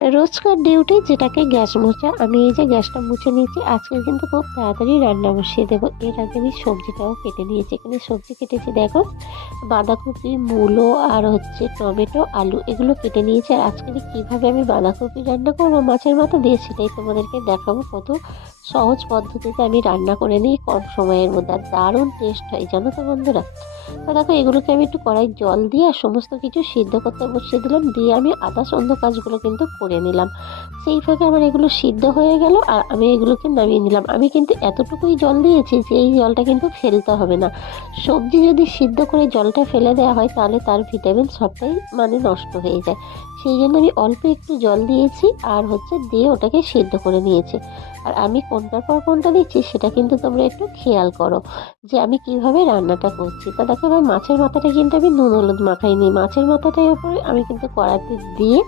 রোজকার ডিউটি যেটাকে গ্যাস মোছা। আমি এই যে গ্যাসটা মুছে নিয়েছি, আজকে কিন্তু খুব তাড়াতাড়ি রান্না বসিয়ে দেবো। এর আগে আমি সবজিটাও কেটে নিয়েছি। এখানে সবজি কেটেছি দেখো, বাঁধাকপি, মূলো আর হচ্ছে টমেটো, আলু এগুলো কেটে নিয়েছি। আর আজকে কিভাবে আমি বাঁধাকপি রান্না করবো মাছের মাথা দিয়ে, সেটাই তোমাদেরকে দেখাবো। কত সহজ পদ্ধতিতে আমি রান্না করে নিই কম সময়ের মধ্যে, আর দারুণ টেস্ট হয় জানো তো বন্ধুরা। তো দেখো, এগুলোকে আমি একটু কড়াই জল দিয়ে আর সমস্ত কিছু সিদ্ধ করতে বসিয়ে দিলাম, দিয়ে আমি আদার্স অন্য কাজগুলো কিন্তু করে নিলাম। সেই ফাঁকে আমার এগুলো সিদ্ধ হয়ে গেল আর আমি এগুলোকে নামিয়ে নিলাম। আমি কিন্তু এতটুকুই জল দিয়েছি যে এই জলটা কিন্তু ফেলতে হবে না। সবজি যদি সিদ্ধ করে জলটা ফেলে দেওয়া হয় তাহলে তার ভিটামিন সবটাই মানে নষ্ট হয়ে যায়। সেই জন্য আমি অল্প একটু জল দিয়েছি আর হচ্ছে দিয়ে ওটাকে সিদ্ধ করে নিয়েছি। আর আমি কোনটার পর কোনটা দিচ্ছি সেটা কিন্তু তোমরা একটু খেয়াল করো যে আমি কিভাবে রান্নাটা করছি। তা দেখো, এবার মাছের মাথাটা কিন্তু আমি নুন হলুদ মাখাইনি, মাছের মাথাটার উপরে আমি কিন্তু কড়াইতে দিয়ে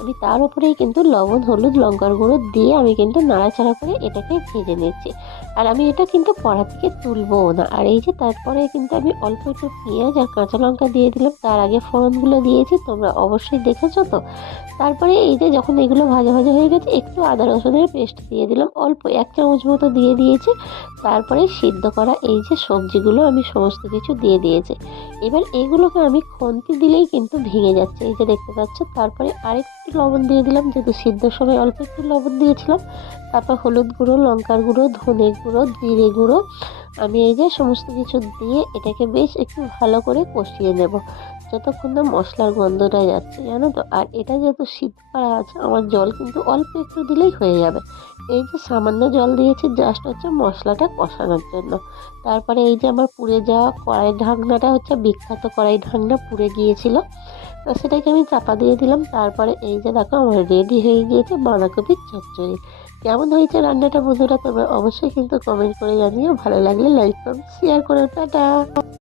আমি তার উপরেই কিন্তু লবণ, হলুদ, লঙ্কার গুঁড়ো দিয়ে আমি কিন্তু নাড়াচাড়া করে এটাকে ভেজে নিচ্ছি। আর আমি এটা কিন্তু কড়া থেকে তুলবও না। আর এই যে তারপরে কিন্তু আমি অল্প একটু পেঁয়াজ আর কাঁচা লঙ্কা দিয়ে দিলাম, তার আগে ফোড়নগুলো দিয়েছি, তোমরা অবশ্যই দেখেছো তো। তারপরে এই যে যখন এগুলো ভাজা ভাজা হয়ে গেছে, একটু আদা রসুনের পেস্ট দিয়ে দিলাম, অল্প 1 চামচ মতো দিয়ে দিয়েছি। তারপরে সিদ্ধ করা এই যে সবজিগুলো আমি সমস্ত কিছু দিয়ে দিয়েছি। এবার এগুলোকে আমি খুন্তি দিলেই কিন্তু ভেঙে যাচ্ছে, এই যে দেখতে পাচ্ছ। তারপরে আরেকটু লবণ দিয়ে দিলাম, যেহেতু সিদ্ধর সময় অল্প একটু লবণ দিয়েছিলাম। তারপর হলুদ গুঁড়ো, লঙ্কার গুঁড়ো, ধনে গুঁড়ো, জিরে গুঁড়ো, আমি এই যে সমস্ত কিছু দিয়ে এটাকে বেশ একটু ভালো করে কষিয়ে নেব, যতক্ষণ না মশলার গন্ধটা যাচ্ছে, জানো তো। আর এটা যেহেতু সিদ্ধ করা আছে, আমার জল কিন্তু অল্প একটু দিলেই হয়ে যাবে। এই যে সামান্য জল দিয়েছি জাস্ট হচ্ছে মশলাটা কষানোর জন্য। তারপরে এই যে আমার পুড়ে যাওয়া কড়াই ঢাকনাটা হচ্ছে বিখ্যাত কড়াই ঢাকনা পুড়ে গিয়েছিল, তো সেটাকে আমি চাপা দিয়ে দিলাম। তারপরে এই যে দেখো, আমার রেডি হয়ে গিয়েছে বাঁধাকপির চচ্চড়ি। কেমন হয়েছে রান্নাটা বন্ধুরা, তোমরা অবশ্যই কিন্তু কমেন্ট করে জানিও। ভালো লাগলে লাইক করো, শেয়ার করো। টাটা।